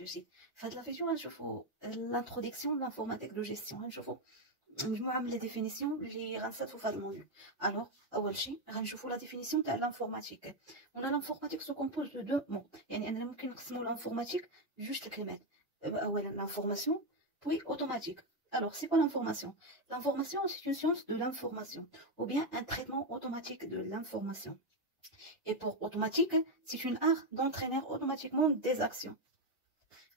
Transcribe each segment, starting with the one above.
le site. في هاد لا فيديو غنشوفوا l'introduction de l'informatique de gestion. غنشوفوا مجموعه من لي ديفينيسيون اللي غنستافدوا في هذا الموديول. الوغ اول شيء غنشوفوا لا ديفينيسيون تاع لانفورماتيك. ونا لانفورماتيك سو كومبوز دو دو مون، يعني اننا ممكن نقسموا لانفورماتيك بجوج الكلمات. اولا لانفورماسيون puis automatique. Alors, c'est quoi l'information? L'information, c'est une science de l'information, ou bien un traitement automatique de l'information. Et pour automatique, c'est une art d'entraîner automatiquement des actions.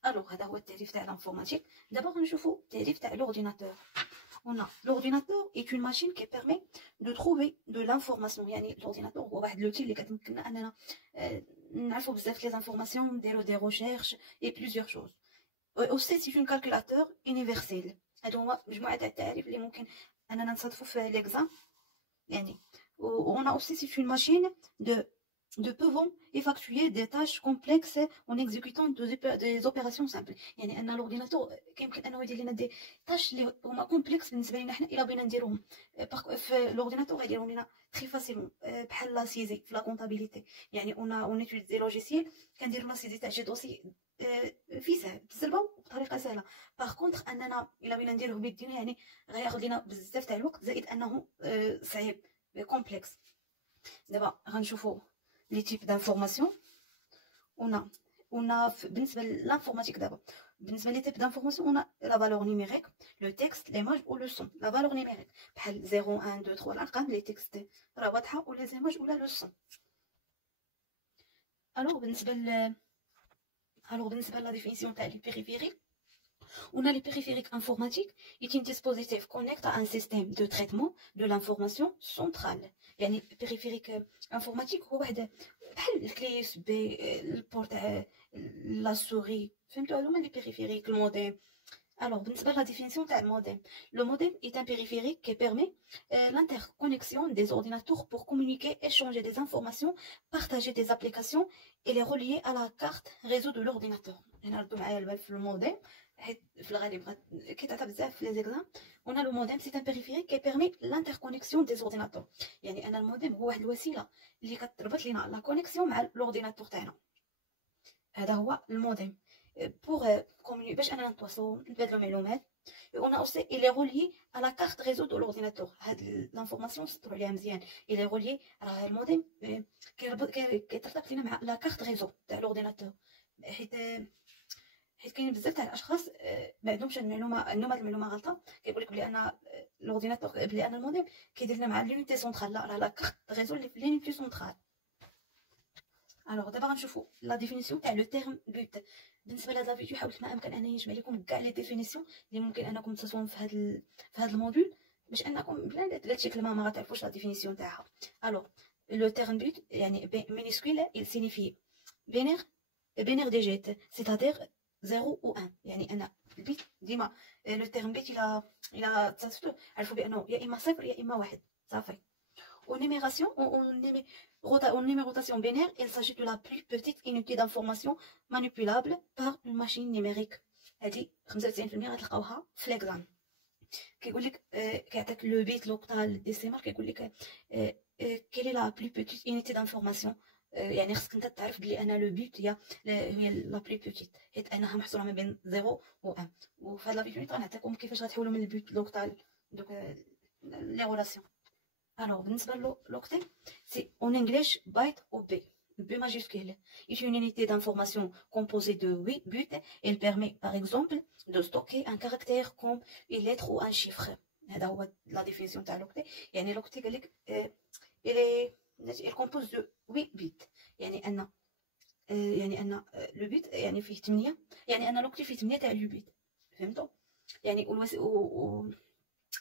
Alors, هذا هو التعريف تاع l'informatique. D'abord, نشوفوا التعريف تاع l'ordinateur. On a l'ordinateur est une machine qui permet de trouver de l'information. يعني l'ordinateur هو واحد l'outil اللي كتمكننا اننا نعرفوا بزاف لي informations, نديروا des recherches et plusieurs choses. Aussi, c'est un calculateur universel. هادو هما مجموعة تاع التعاريف اللي ممكن اننا نصادفوا في l'examen. يعني on a aussi c'est une machine de pouvant effectuer des tâches complexes en exécutant des opérations simples. يعني ان l'ordinateur كيمكن انه يدير لنا دي تاش اللي هما كومبلكس بالنسبه لنا حنا الا بغينا نديروهم في l'ordinateur غيديرهم لنا تري فاسيلمون بحال لا سيزي في لا كونطابيليتي. يعني اون étude دي لوجيسيال كنديروا لا سيزي تاع شي دوسي في سهل بسلبه وبطريقه سهله. باغ كونطخ اننا الا بغينا نديروه بيدينا يعني غياخذ لنا بزاف تاع الوقت، زائد انه صعيب كومبلكس. دابا غنشوفوا لي تيب دانفورماسيون. on a بالنسبه للانفورماتيك دابا بالنسبه لي تيب دانفورماسيون on a la valeur numérique, le texte, l'image ou le son. la valeur numérique بحال 0 1 2 3 الارقام، لي تكست راه واضحه، ولا زيماج ولا لو سون. الوغ بالنسبه لا ديفينيسيون تاع لي بيريفيريك. On a les périphériques informatiques est un dispositif connecté à un système de traitement de l'information centrale. يعني périphérique informatique هو واحد بحال الكلي اس بي، البورت لا سوري، فهمتوا؟ هادو هما لي بيريفيريك. الموديم. Alors, بالنسبة la définition تاع الموديم. Le modem est un périphérique qui permet l'interconnexion des ordinateurs pour communiquer, échanger des informations, partager des applications et les relier à la carte réseau de l'ordinateur. هنا ردوا معايا البال في الموديم حيت في الغالب كيتعطى بزاف في لي زيكزام. On a le modem, c'est un périphérique qui permet l'interconnexion des ordinateurs. يعني أنا الموديم هو واحد الوسيلة اللي كتربط لينا لا كونيكسيون مع l'ordinateur تاعنا. هذا هو الموديم. pour communiquer باش اننا نتواصلوا نتبادلوا معلومات. on a aussi il est relié à la carte réseau de l'ordinateur. هاد l'information سطروا عليها مزيان. il est relié راه الموديم كيترتبط لينا مع لا كارت ريزو تاع l'ordinateur. حيت كاين بزاف تاع الاشخاص ما عندهمش المعلومه، عندهم هاد المعلومه غلطه، كيقول لك بلي l'ordinateur بلي الموديم كيدير لنا مع l'unité centrale. لا، راه لا كارت ريزو اللي في l'unité centrale. الوغ دابا غنشوفوا لا ديفينيسيون تاع لو تيرم بوت. بالنسبه لهاد لا فيديو حاولت ما امكن انني نجمع لكم كاع لي ديفينيسيون اللي ممكن انكم تصاوبوهم في هاد الموديول، باش انكم بلا شي كلمه ما غتعرفوش لا ديفينيسيون تاعها. الوغ لو تيرم بوت يعني مينيسكول il signifie binaire digit, c'est-à-dire 0 ou 1. يعني انا البيت ديما لو تيرم بيت الى تصاوبتو عرفوا بانه يا اما صفر يا اما واحد صافي. En numérotation binaire, il s'agit de la plus petite unité d'information manipulable par une machine numérique. هذه 95% غتلقاوها في l'examen. كيقول لك كيعطيك لو بيت لوكتال ديسيمال، كيقول لك quelle est la plus petite unité d'information. يعني خصك انت تعرف بلي انا لو بيت هي لا بلو بوتيت، حيت انها محصوره ما بين 0 و 1. وفي هاد لا فيديو غنعطيكم كيفاش غتحولوا من البيت لوكتال دوك لي ريلاسيون. Alors, l'octet, c'est en anglais byte ou B. B majuscule est une unité d'information composée de 8 buts. Elle permet, par exemple, de stocker un caractère comme une lettre ou un chiffre. C'est la définition de l'octet. يعني l'octet قال لك il compose de 8 bits. يعني أن le bit يعني فيه 8، يعني أن l'octet فيه 8 تاع le bit. فهمتوا؟ يعني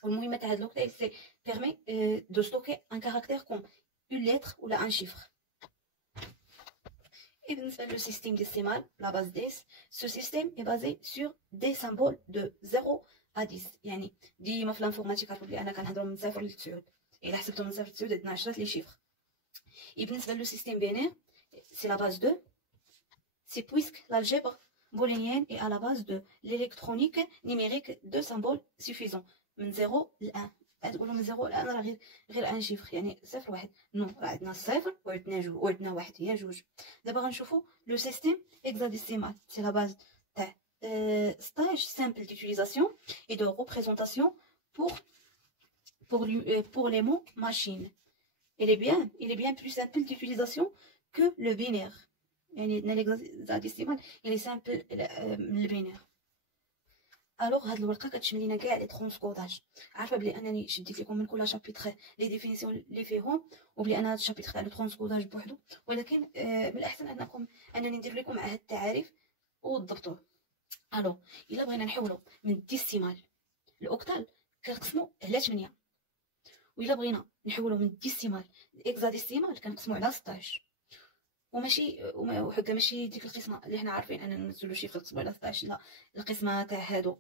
والمهمة تاع هاد l'octet c'est permet de stocker un caractère comme une lettre ou un chiffre. Et بالنسبة le système décimal, la base 10, ce système est basé sur des symboles de 0 à 10. يعني ديما في الانفورماتيك عرفوا بلي انا كنهضروا من 0 ل 9، الا حسبتو من 0 ل 9 عندنا 10 لي شيفر. Et بالنسبة le système binaire, c'est la base 2. C'est puisque l'algèbre boolénienne est à la base de l'électronique numérique de symboles suffisants من 0 ل 1. تقولوا من 0 ل 1 راه غير ان شيفر، يعني 0 1. نو راه عندنا 0 وعندنا 2 وعندنا 1 هي 2. دابا غنشوفوا لو سيستيم هكزاديسيمال، سي لا باز تاع stage simple d'utilisation et de représentation pour les mots machine. Il est bien plus simple d'utilisation que le binaire. يعني l'hexadécimal il est simple من البينير. الوغ هاد الورقه كتشمل لينا كاع لي ترونسكوداج. عارفه بلي انني شديت لكم من كل شابيتر لي ديفينيسيون اللي فيهم، وبلي انا هاد الشابيتر تاع لو ترونسكوداج بوحدو، ولكن من الاحسن انني ندير لكم هاد التعاريف وتضبطوه. الوغ الا بغينا نحولوا من الديسيمال الاوكتال كنقسموا على 8، وإلا بغينا نحولوا من الديسيمال لاكزاديسيمال كنقسموا على 16. وحكا ماشي ديك القسمه اللي حنا عارفين اننا ننزلوا شي نقسموا على 16، لا القسمه تاع هادو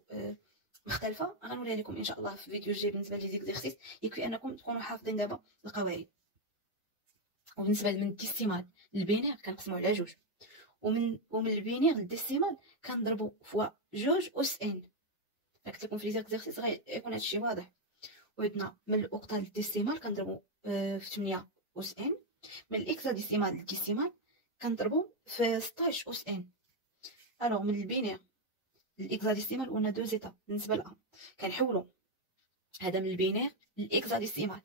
مختلفه. غنوريها لكم ان شاء الله في الفيديو الجاي. بالنسبه لي زيكزيرسيس يكفي انكم تكونوا حافظين دابا القواعد. وبالنسبه من الديسيمال للبينير كنقسموا على 2، ومن البينير للديسيمال كنضربوا فوا 2 أس ان. قلت لكم في زيكزيرسيس غيكون هادشي واضح. وعندنا من الاوكتال للديسيمال كنضربوا في 8 أس ان. من الاكزاديسيمال للديسيمال كنضربوا في 16 أس ان. الوغ من البينير للاكزاديسيمال قلنا 2 زيتا. بالنسبه لأ كنحولوا هذا من البينير للاكزاديسيمال.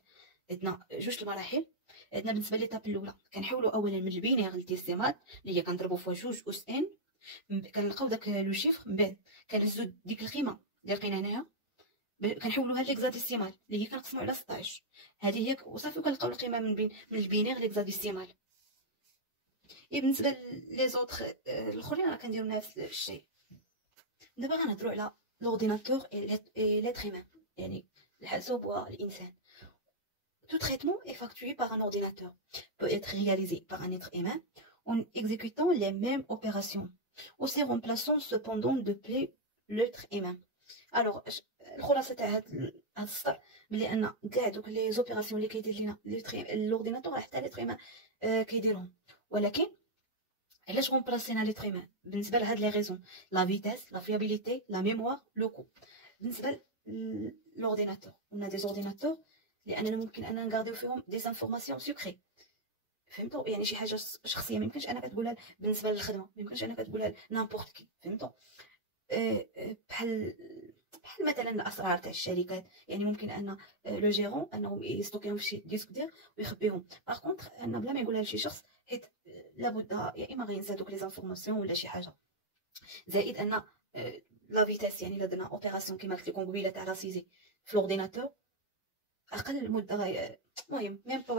عندنا 2 المراحل. عندنا بالنسبه ليطاب الاولى كنحولوا اولا من البينير للديسيمال اللي هي كنضربوا فوا 2 أس ان. كنلقاو داك لو شيفر، من بعد كنهزوا ديك القيمه اللي لقينا هنايا كنحولوها للاكزاديسيمال اللي هي كنقسموا على 16. هذه هي وصافي. وكنلقاو القيمه من البينير للاكزاديسيمال. بالنسبه لي زوطخ الاخرين راه كنديروا نفس الشيء. دابا غنهضروا على لورديناتور اي ليتر هيومان، يعني الحاسوب والانسان. Tout traitement effectué par un ordinateur peut être réalisé par un être humain en exécutant les mêmes opérations, aussi remplaçant cependant depuis l'être humain. Alors الخلاصه تاع هاد السطر بلي ان كاع دوك لي زوبيراسيون اللي كيدير لينا لورديناتور راه حتى ليتر هيومان كيديرهم، ولكن علاش غونبلاسينا ليتر هيومان؟ بالنسبه لهاد لي ريزون: لا فيتاس، لا فيابيليتي، لا ميموار، لو كو. بالنسبه لورديناتور قلنا دي زورديناتور لاننا ممكن اننا نغاديو فيهم دي انفورماسيون سيكري. فهمتوا؟ يعني شي حاجه شخصيه ما يمكنش انك تقولها بالنسبه للخدمه، ما يمكنش انك تقولها نامبورط كي. فهمتوا؟ بحال مثلا الاسرار تاع الشركات، يعني ممكن ان لو جيرون انه يستوكيهم في شي ديسك دير ويخبيهم. باغ كونطخ ان بلا ما يقولها لشي شخص، حيت لابد يا اما غينسى دوك لي زانفورماسيون ولا شي حاجه. زائد ان لا فيتاس، يعني الا درنا اوبيراسيون كيما قلت لكم قبيله تاع راسيزي في لورديناتور اقل مده المهم ميم با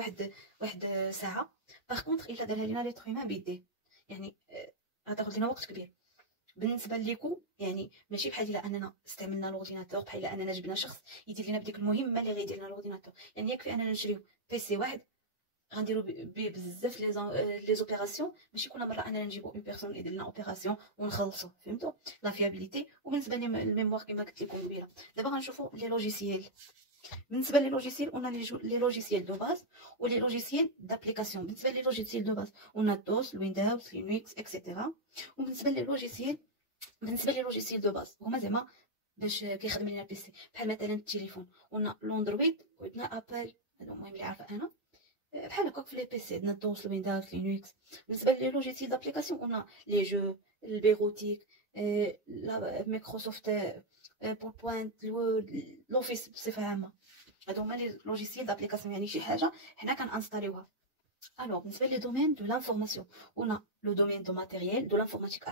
واحد ساعه. باغ كونطخ الا دارها لينا ليتر هيومان بيديه، يعني غتاخذ لنا وقت كبير. بالنسبه ليكو يعني ماشي بحال الا اننا استعملنا لورديناتور، بحال الا اننا جبنا شخص يدير لنا بديك المهمه اللي غيدير لنا لورديناتور. يعني يكفي اننا نشريو بيسي واحد غنديرو بيه بزاف لي زوبيراسيون، ماشي كل مره اننا نجيبو اون بيرسون يدير لنا اوبيراسيون ونخلصو. فهمتوا؟ لا فيابيليتي. وبالنسبه للميموار كما قلت لكم قبيله. دابا غنشوفوا لي لوجيسيال. بالنسبه لي لوجيسيال قلنا لي لوجيسيال دو باز ولي لوجيسيال دابليكاسيون. بالنسبه لي لوجيسيال دو باز قلنا دوس، ويندوز، لينكس اكسيتيرا. وبالنسبه لي لوجيسيال دو باز هما زعما باش كيخدم لينا البيسي، بحال مثلا التليفون قلنا لوندرويد وعندنا ابل. هادو المهم اللي عارفه انا بحال هكاك في لي بيسي عندنا دوس، ويندوز، لينكس. بالنسبه لي لوجيسيال دابليكاسيون قلنا لي جو، البيروتيك، مايكروسوفت بوينت، لوفيس بصفه عامه. هادو هما لي لوجيسيال دابليكاسيون، يعني شي حاجه حنا كنانستاليوها. Alors, بالنسبة لي domaine de l'information, on a le domaine de matériel, de l'informatique,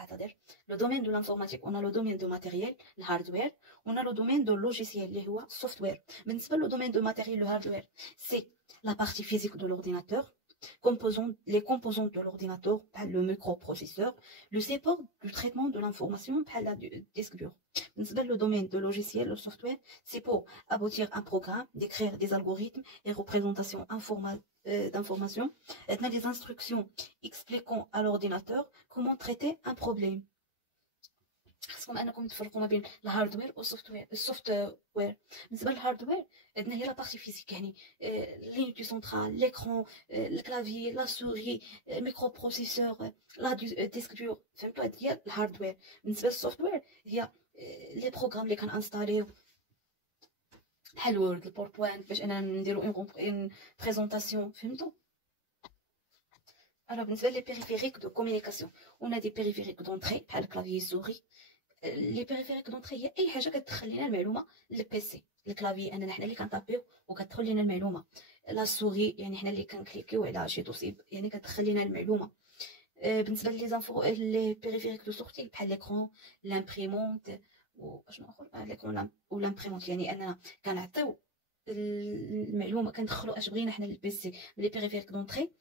le domaine de l'informatique, on a le domaine de matériel, le hardware, on a le domaine de logiciel, le software. بالنسبة le domaine de matériel, le hardware, c'est la partie physique de l'ordinateur, les composants de l'ordinateur, le microprocesseur, le support du traitement de l'information, le disque dur. Le domaine de logiciel, le software, c'est pour aboutir un programme, d'écrire des algorithmes et représentations d'informations, des instructions expliquant à l'ordinateur comment traiter un problème. خصكم انكم تفرقوا ما بين الهاردوير والسوفتوير. بالنسبه للهاردوير عندنا هي لا بارتي فيزيك، يعني لينيتي سونترال، ليكرون، الكلافي، لا سوري، الميكرو بروسيسور، لا ديسك دور. فهمتوا؟ هذه هي الهاردوير. بالنسبه للسوفتوير هي لي بروغرام اللي كنانستاليو بحال وورد، الباوربوينت، باش اننا نديرو اون بريزونطاسيون. فهمتوا؟ Alors بالنسبه لي بيريفيريك دو كومونيكاسيون، ونا دي بيريفيريك دونطري بحال الكلافيي سوري. لي بيريفيريك دونطري هي اي حاجه كتدخل لينا المعلومه للبيسي. الكلافيي اننا حنا اللي كنطابيو وكتدخل لينا المعلومه. لا سوري يعني حنا اللي كنكليكيو على شي دوسي يعني كتدخل لينا المعلومه. بالنسبه لي زانفو لي بيريفيريك دو سورتي بحال ليكرون، لامبريمونت، واشنو اخر ليكرون لامبريمونت، يعني اننا كنعطيو المعلومه كندخلو اش بغينا حنا للبيسي لي بيريفيريك دونطري،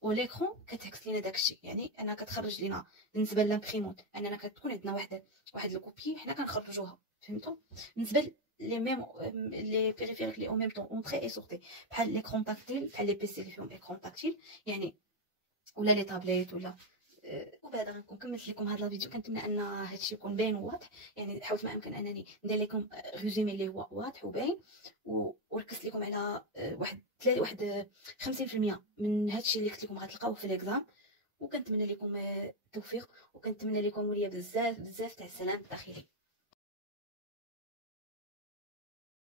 وليكرون كتعكس لينا داكشي. يعني انا كتخرج لينا بالنسبه للامبريمونت اننا كتكون عندنا واحد الكوبي حنا كنخرجوها، فهمتوا؟ بالنسبه لي ميم لي بيريفيريك لي او ميم طون اونطري اي سورتي بحال ليكرون تاكتيل، بحال لي بيسي اللي فيهم ايكرون تاكتيل يعني، ولا لي طابليت ولا. وبهذا غنكون كملت لكم هذا الفيديو. كنتمنى ان هادشي يكون باين وواضح، يعني حاولت ما امكن انني ندير لكم ريزومي اللي هو واضح وباين، وركزت لكم على واحد 50% من هادشي اللي قلت لكم غتلقاوه في الاكزام. وكنتمنى لكم التوفيق، وكنتمنى لكم وليا بزاف بزاف تاع السلام الداخلي.